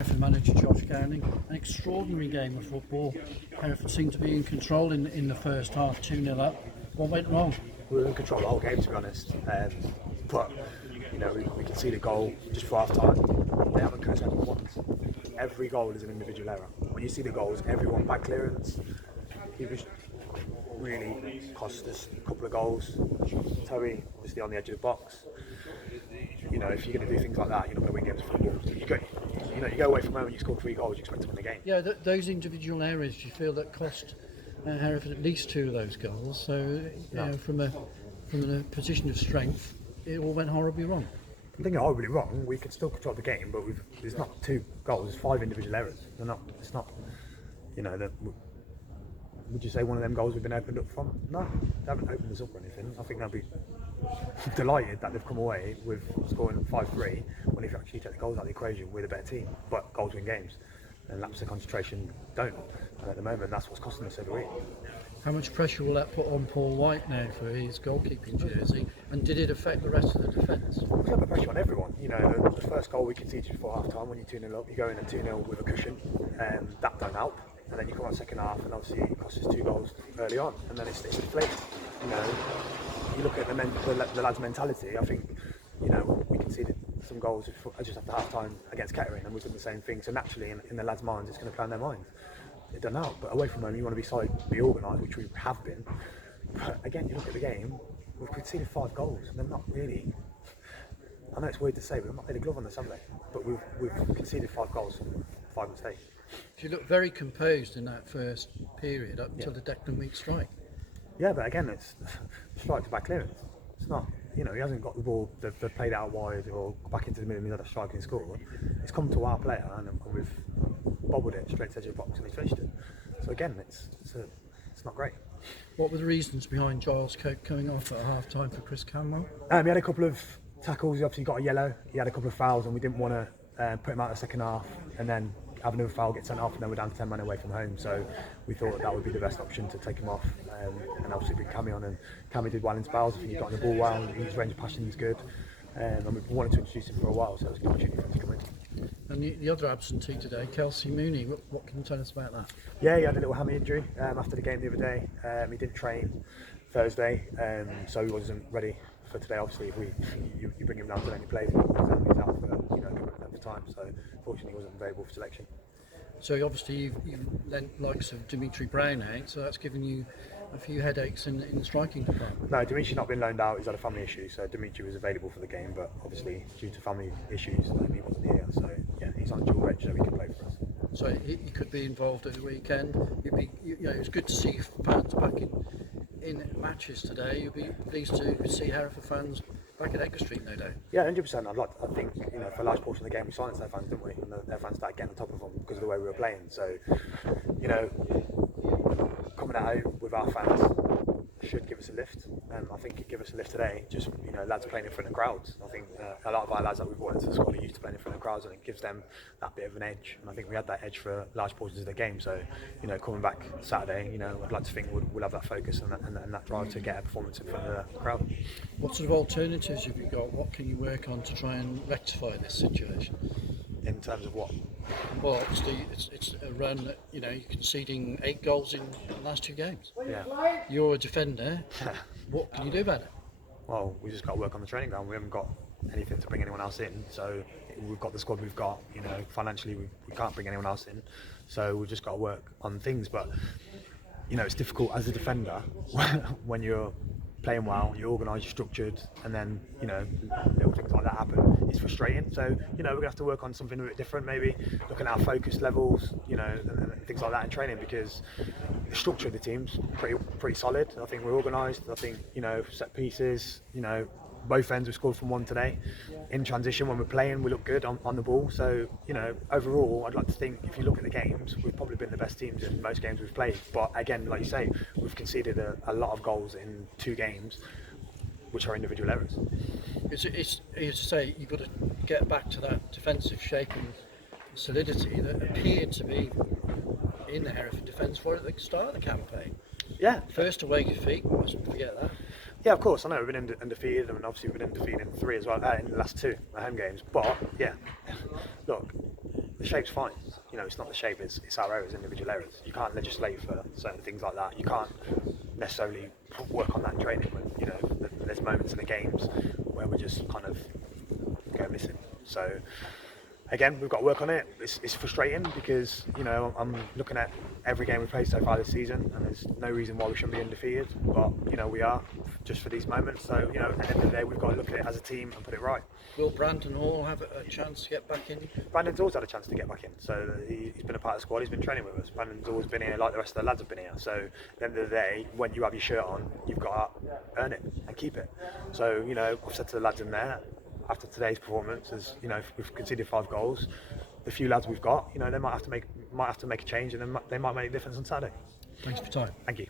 Hereford manager Josh Gowling, an extraordinary game of football. Hereford seemed to be in control in the first half, 2-0 up. What went wrong? We were in control the whole game, to be honest. But we can see the goal just for half time. They haven't contested once. Every goal is an individual error. When you see the goals, everyone bad clearance. It was really cost us a couple of goals. Terry obviously on the edge of the box. If you're going to do things like that, you're not going to win games of football. You go away from home and you score 3 goals, you expect to win the game. Yeah, those individual errors, do you feel that cost Hereford at least 2 of those goals? So, from a position of strength, it all went horribly wrong. I'm thinking horribly wrong. We could still control the game, but there's not 2 goals. There's 5 individual errors. It's not. Would you say one of them goals we've been opened up from? No, they haven't opened us up or anything. I think they'll be delighted that they've come away with scoring 5-3 when if you actually take the goals out of the equation, we're the better team. But goals win games, and lapses of concentration don't. And at the moment, that's what's costing us every week. How much pressure will that put on Paul White now for his goalkeeping jersey? And did it affect the rest of the defence? There's a lot of pressure on everyone. The first goal we conceded before half time, when you're 2-0 up, you go in at 2-0 with a cushion, that don't help. And then you come on second half, and obviously it costs us 2 goals early on, and then it's flipped. You look at the lads' mentality. I think we conceded some goals just after half time against Kettering, and we've done the same thing. So naturally, in the lads' minds, it's going to play on their minds. It doesn't help. But away from home, you want to be solid, be organised, which we have been. But again, you look at the game, we've conceded 5 goals, and they're not really. I know it's weird to say, but we've not laid a glove on this, have they? But we've conceded 5 goals from 5 mistakes. You look very composed in that first period up until the Declan Week strike. Yeah, but again, it's strike to back clearance. It's not, he hasn't got the ball, they've played out wide or back into the middle, he's had a strike and score. It's come to our player and we've bobbled it straight to the edge of the box and he's finished it. So again, it's not great. What were the reasons behind Giles Cope coming off at half time for Chris Campbell? He had a couple of tackles, he obviously got a yellow, he had a couple of fouls and we didn't want to put him out in the second half and then have another foul, get sent off, and then we're down to 10 men away from home. So we thought that would be the best option to take him off, and obviously bring Cammy on. And Cammy did well in spells. I think he got on the ball well. His range of passing is good, and we wanted to introduce him for a while, so it was a good opportunity for him to come in. And the other absentee today, Kelsey Mooney. What can you tell us about that? Yeah, he had a little hammy injury after the game the other day. He didn't train Thursday, so he wasn't ready for today. Obviously, if you bring him down to any plays, he's out for a good length of time. So fortunately, he wasn't available for selection. So obviously you've lent likes of Dimitri Brown out, so that's given you a few headaches in the striking department. No, Dimitri's not been loaned out. He's had a family issue, so Dimitri was available for the game, but obviously due to family issues, he wasn't here. So yeah, he's on dual reg, so he can play for us. So he could be involved at the weekend. It was good to see fans back in matches today. You'll be pleased to see Hereford fans back at Edgar Street, no doubt. Yeah, 100%. I think for a large portion of the game we silenced their fans, didn't we? And their fans started getting on top of them because of the way we were playing. So, coming out with our fans should give us a lift. I think it gave us a lift today. Just lads playing in front of crowds. I think a lot of our lads that we've brought into the squad are used to playing in front of crowds, and it gives them that bit of an edge. And I think we had that edge for large portions of the game. So, coming back Saturday, I'd like to think we'll have that focus and that drive to get a performance in front of the crowd. What sort of alternatives have you got? What can you work on to try and rectify this situation? In terms of what? Well, obviously it's a run that you're conceding 8 goals in the last 2 games. Yeah. You're a defender. What can you do about it? Well, we just got to work on the training ground. We haven't got anything to bring anyone else in, so we've got the squad we've got. Financially we can't bring anyone else in, so we've just got to work on things. But it's difficult as a defender when you're playing well, you're organised, you're structured, and then little things like that happen. It's frustrating. So we're gonna have to work on something a bit different, maybe looking at our focus levels, and things like that in training, because the structure of the team's pretty solid. I think we're organised. I think set pieces, both ends we scored from one today. In transition, when we're playing, we look good on the ball. So, overall, I'd like to think if you look at the games, we've probably been the best teams in most games we've played. But again, like you say, we've conceded a lot of goals in 2 games, which are individual errors. It's to say you've got to get back to that defensive shape and solidity that appeared to be in the Hereford defence right at the start of the campaign. Yeah. First away defeat, mustn't forget that. Yeah, of course. I know we've been undefeated, and obviously we've been undefeated in 3 as well, in the last 2 home games. But yeah, look, the shape's fine. You know, it's not the shape, it's our errors, individual errors. You can't legislate for certain things like that. You can't necessarily work on that in training when, you know, there's moments in the games where we just kind of go missing. So again, we've got to work on it. It's frustrating because, you know, I'm looking at every game we've played so far this season, and there's no reason why we shouldn't be undefeated. But, you know, we are, just for these moments. So, you know, at the end of the day, we've got to look at it as a team and put it right. Will Brandon Hall have a chance to get back in? Brandon's always had a chance to get back in. So he's been a part of the squad, he's been training with us. Brandon's always been here like the rest of the lads have been here. So at the end of the day, when you have your shirt on, you've got to earn it and keep it. So, you know, I've said to the lads in there, after today's performance, as you know, if we've conceded 5 goals, the few lads we've got, you know, they might have to make a change, and then they might make a difference on Saturday. Thanks for your time. Thank you.